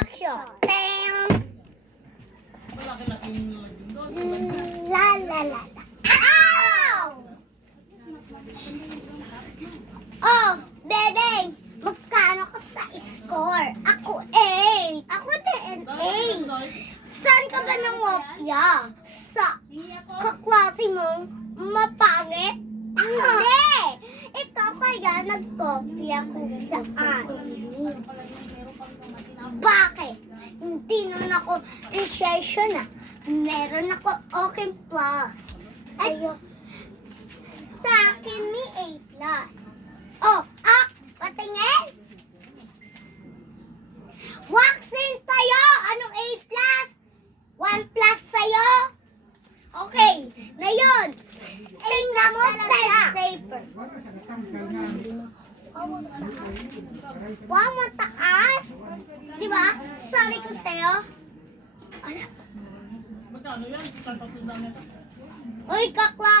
action. Bam! La la la la. Ow! Oh, bebe, magkano ka sa score? Ako 8. Ako din 8. Saan ka ba nangopya? Sa kaklase mong mapangit? Hindi! Ikaw kaya nagkopya kung saan. Bakit? Hindi naman ako in session ah. Meron ako okay plus. Sa'yo. Sa akin may A plus. Oh, patingin? Waxin tayo! Anong A plus? 1 plus sa'yo? Okay, na yun. Tingnan mo test paper. Wow, mataas. Diba? Sabi ko sa'yo. Ano? Magkano yan? Hoy, kakla.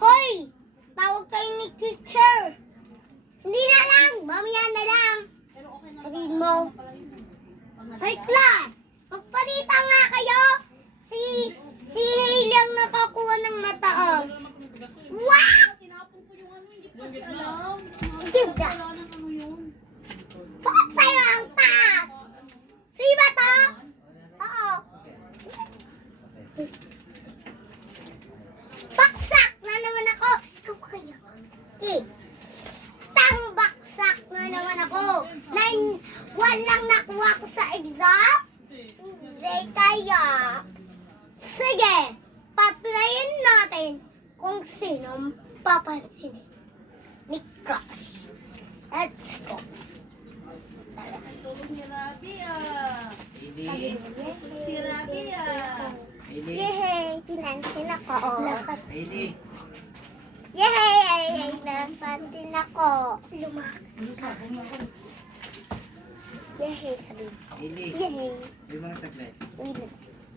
Hoy! Tawag kayo ni teacher. Hindi na lang. Mamaya na lang. Sabihin mo. Hoy, class. Magpalita nga kayo. Si Hailey ang nakakuha ng mataas. Wow! Tinapon ko yung ano, hindi ko kasi alam. Diba? Wala nang ano yun. Bakit sa'yo ang taas? Sa'yo ba to? Oo. Baksak na naman ako. Ikaw kaya. Okay. Baksak na naman ako. 9-1 lang nakuha ko sa exam. Hindi kaya. Sige. Patunayan natin kung sino papansinin ni Crush. Let's go. Si Rabi ah. Hailey, Si Rabi ah. Hailey, Yehey! Pinansin ako. Lakas. Hailey. Yehey! Napansin ako. Lumakad ka. Yehey, sabi ko. Hailey, Yehey. may mga saglit.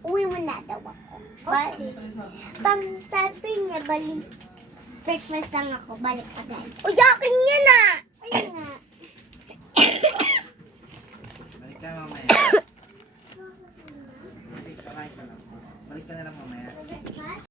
Uwi mo na daw ako. Balik. Pang sabi niya, balik. Breakfast lang ako. Balik agad. O, yakin niya na!